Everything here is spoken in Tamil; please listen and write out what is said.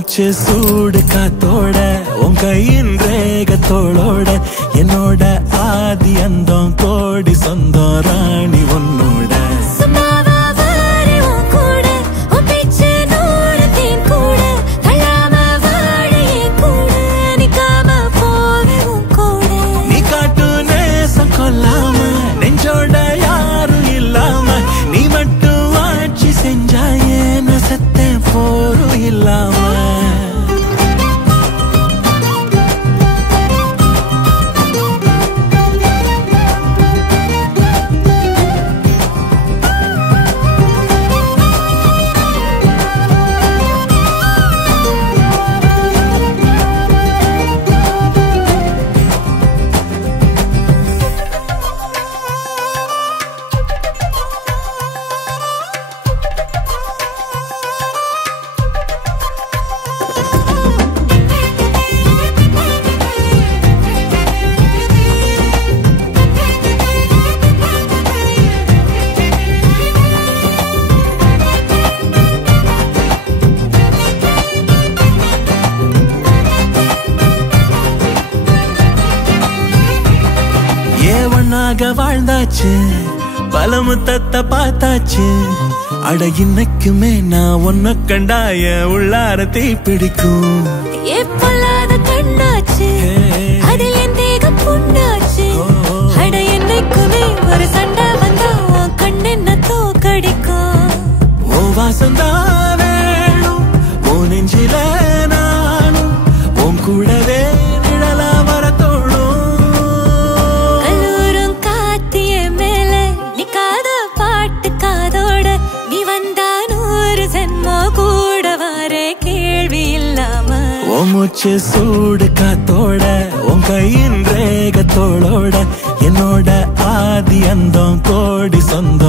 மூச்சு சூடு காத்தோட உன் கையின் ரேகத்தோளோட என்னோட ஆதி அந்தம் கோடி சொந்தம் ராணி உன்னோட நீ காட்டு நேசம் கொல்லாம நெஞ்சோட யாரும் இல்லாம நீ மட்டும் ஆட்சி செஞ்சாயே நசத்தேன் போரும் இல்லாம வாழ்ந்தாச்சு பல முத்தத்தை பார்த்தாச்சு அட இன்னைக்குமே நான் உன்ன கண்டாய உள்ளார தீ பிடிக்கும் கண்ணாச்சு அதில் என் தேகம் புண்ணாச்சு அட என்னைக்குமே ஒரு சண்டை வந்தா உன் கண்ணு என்ன தோக்கடிக்கும் ஓ வாசந்தா வேணும் ஓ நெஞ்சில நானும் உன் கூடவே நிழலா வர தோணும் மூச்சு சூடு காத்தோட உன் கையின் ரேகத்தோளோட என்னோட ஆதி அந்தம் கோடி சொந்தம்